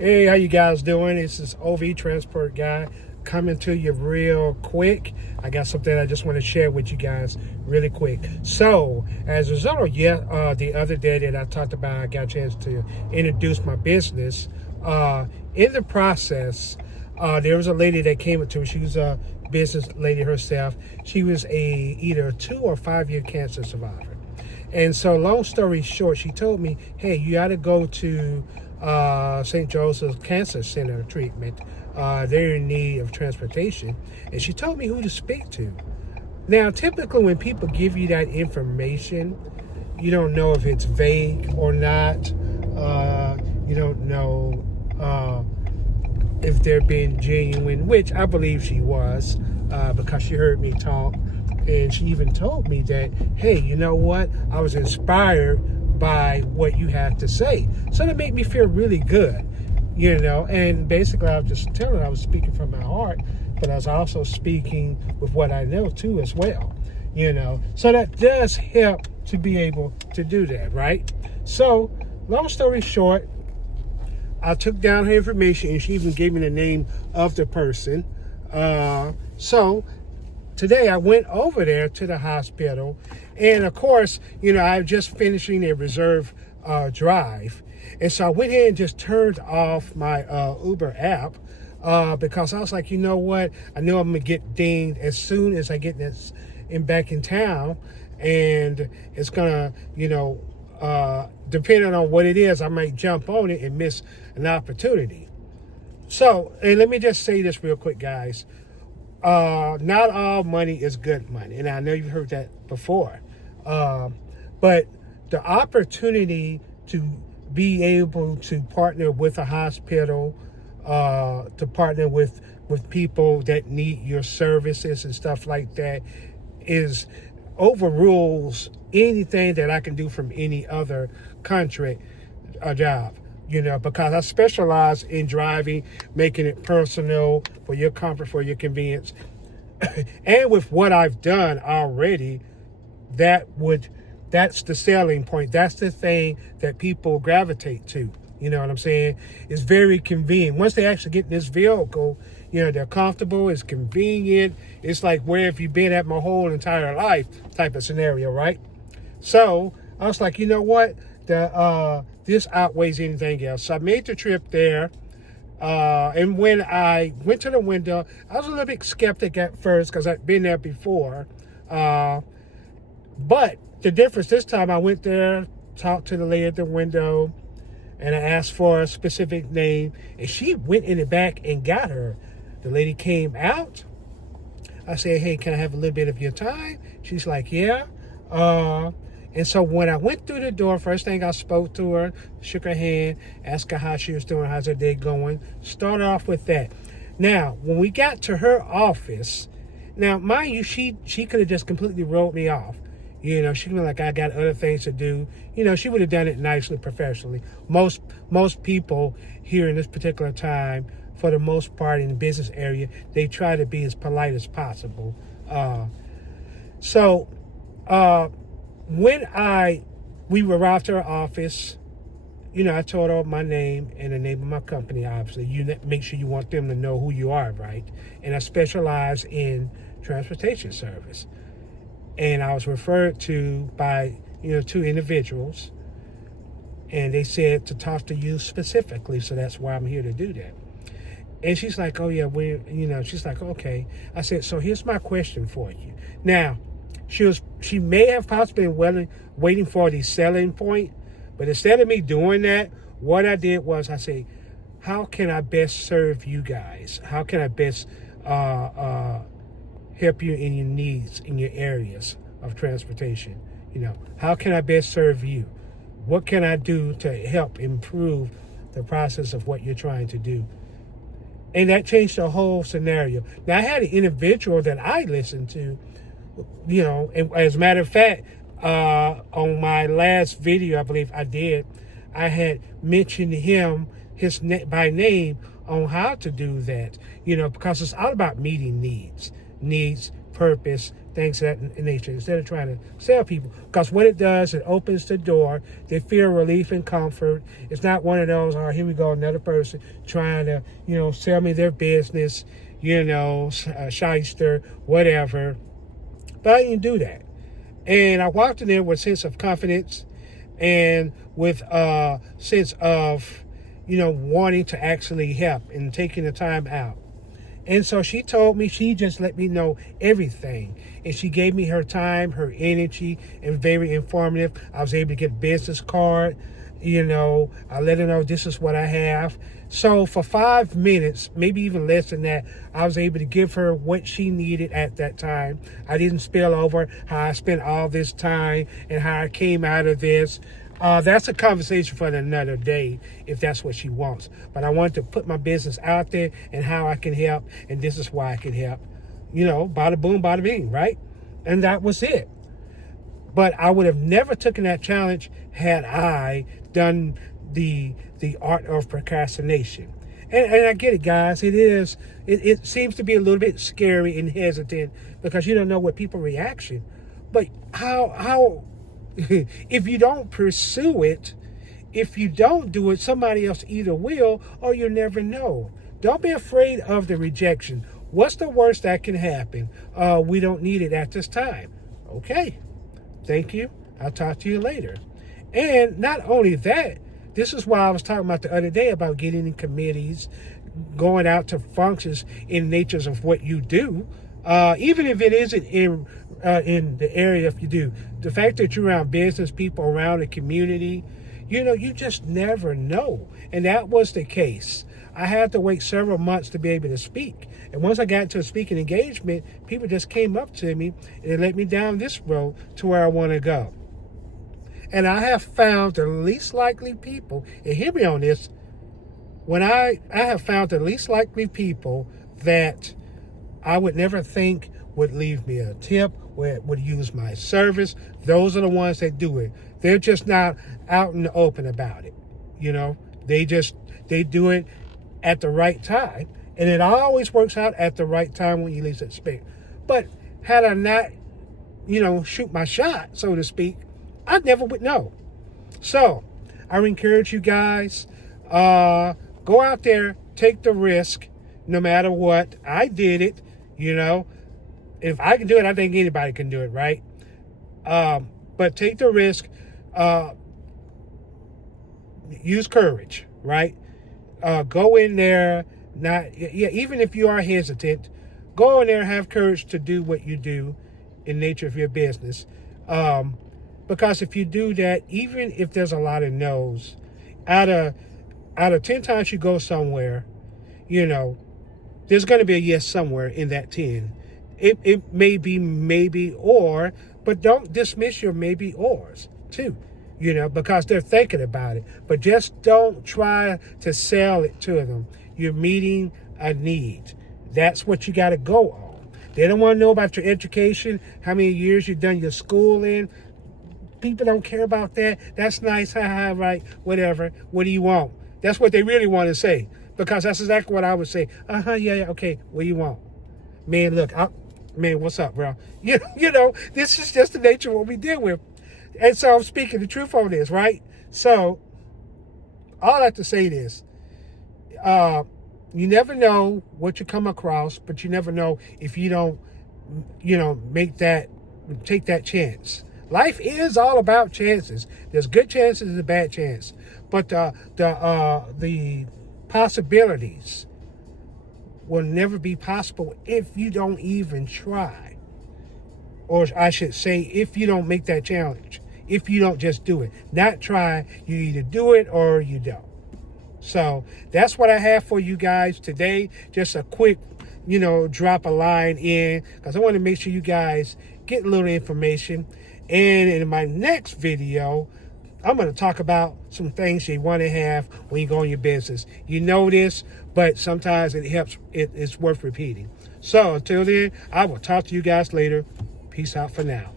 Hey, how you guys doing? This is OV Transport Guy coming to you real quick. I got something I just want to share with you guys really quick. So, as a result of the other day that I talked about, I got a chance to introduce my business. In the process, there was a lady that came up to me. She was a business lady herself. She was either a 2 or 5 year cancer survivor. And so, long story short, she told me, hey, you got to go to St. Joseph's Cancer Center treatment. They're in need of transportation. And she told me who to speak to. Now, typically when people give you that information, you don't know if it's vague or not. You don't know if they're being genuine, which I believe she was, because she heard me talk. And she even told me that, hey, you know what? I was inspired by what you had to say. So that made me feel really good, and basically I was just telling her I was speaking from my heart, but I was also speaking with what I know too as well, So that does help to be able to do that, right? So, long story short, I took down her information and she even gave me the name of the person. So today I went over there to the hospital, and of course, I'm just finishing a reserve drive. And so I went ahead and just turned off my Uber app because I was like, you know what? I know I'm going to get dinged as soon as I get back in town. And it's going to, depending on what it is, I might jump on it and miss an opportunity. So, and let me just say this real quick, guys. Not all money is good money, and I know you've heard that before. But the opportunity to be able to partner with a hospital, to partner with people that need your services and stuff like that, is overrules anything that I can do from any other country job. Because I specialize in driving, making it personal for your comfort, for your convenience. And with what I've done already, that's the selling point. That's the thing that people gravitate to. You know what I'm saying? It's very convenient. Once they actually get in this vehicle, they're comfortable, it's convenient. It's like, where have you been at my whole entire life type of scenario, right? So I was like, you know what? This outweighs anything else. So I made the trip there. And when I went to the window, I was a little bit skeptic at first because I'd been there before. But the difference this time, I went there, talked to the lady at the window, and I asked for a specific name. And she went in the back and got her. The lady came out. I said, hey, can I have a little bit of your time? She's like, yeah. And so when I went through the door, first thing I spoke to her, shook her hand, asked her how she was doing, how's her day going. Start off with that. Now, when we got to her office, now, mind you, she could have just completely rolled me off. She could be like, I got other things to do. She would have done it nicely, professionally. Most people here in this particular time, for the most part in the business area, they try to be as polite as possible. When we arrived to her office, I told her my name and the name of my company, obviously. You make sure you want them to know who you are, right? And I specialize in transportation service. And I was referred to by, 2 individuals. And they said to talk to you specifically, so that's why I'm here to do that. And she's like, oh, yeah, she's like, okay. I said, so here's my question for you. Now, she may have possibly been waiting for the selling point, but instead of me doing that, what I did was I said, how can I best serve you guys? How can I best help you in your needs, in your areas of transportation? How can I best serve you? What can I do to help improve the process of what you're trying to do? And that changed the whole scenario. Now, I had an individual that I listened to, and as a matter of fact, on my last video, I believe I had mentioned him by name on how to do that, because it's all about meeting needs, purpose, things of that nature, instead of trying to sell people. Because what it does, it opens the door. They feel relief and comfort. It's not one of those, oh, here we go, another person trying to, sell me their business, shyster, whatever. But I didn't do that. And I walked in there with a sense of confidence and with a sense of, wanting to actually help and taking the time out. And so she told me, she just let me know everything. And she gave me her time, her energy, and very informative. I was able to get a business card. I let her know this is what I have. So for 5 minutes, maybe even less than that, I was able to give her what she needed at that time. I didn't spill over how I spent all this time and how I came out of this. That's a conversation for another day if that's what she wants. But I wanted to put my business out there and how I can help. And this is why I can help. Bada boom, bada bing, right? And that was it. But I would have never taken that challenge had I done the art of procrastination. And I get it, guys. It seems to be a little bit scary and hesitant because you don't know what people's reaction. But how if you don't pursue it, if you don't do it, somebody else either will or you'll never know. Don't be afraid of the rejection. What's the worst that can happen? We don't need it at this time. Okay. Thank you. I'll talk to you later. And not only that, this is why I was talking about the other day about getting in committees, going out to functions in natures of what you do, even if it isn't in the area if you do. The fact that you're around business people, around the community, you just never know. And that was the case. I had to wait several months to be able to speak. And once I got into a speaking engagement, people just came up to me and they led me down this road to where I want to go. And I have found the least likely people, and hear me on this, when I have found the least likely people that I would never think would leave me a tip, would use my service. Those are the ones that do it. They're just not out in the open about it. They do it at the right time. And it always works out at the right time when you least expect. But had I not, shoot my shot, so to speak, I never would know. So I would encourage you guys, go out there, take the risk, no matter what. I did it, If I can do it, I think anybody can do it, right? But take the risk. Use courage, right? Go in there. Even if you are hesitant, go in there and have courage to do what you do in nature of your business. Because if you do that, even if there's a lot of no's, out of 10 times you go somewhere, there's going to be a yes somewhere in that 10. It may be maybe or, but don't dismiss your maybe ors too, because they're thinking about it. But just don't try to sell it to them. You're meeting a need. That's what you got to go on. They don't want to know about your education, how many years you've done your school in. People don't care about that. That's nice, right, whatever. What do you want? That's what they really want to say, because that's exactly what I would say. Yeah, okay, what do you want? Man, look, what's up, bro? This is just the nature of what we deal with. And so I'm speaking the truth on this, right? So all I have to say is, you never know what you come across, but you never know if you don't, take that chance. Life is all about chances. There's good chances and bad chance, but the possibilities will never be possible if you don't even try. Or I should say, if you don't make that challenge, if you don't just do it, not try, you either do it or you don't. So that's what I have for you guys today. Just a quick, drop a line in, because I want to make sure you guys get a little information. And in my next video, I'm going to talk about some things you want to have when you go in your business. You know this, but sometimes it helps. It's worth repeating. So until then, I will talk to you guys later. Peace out for now.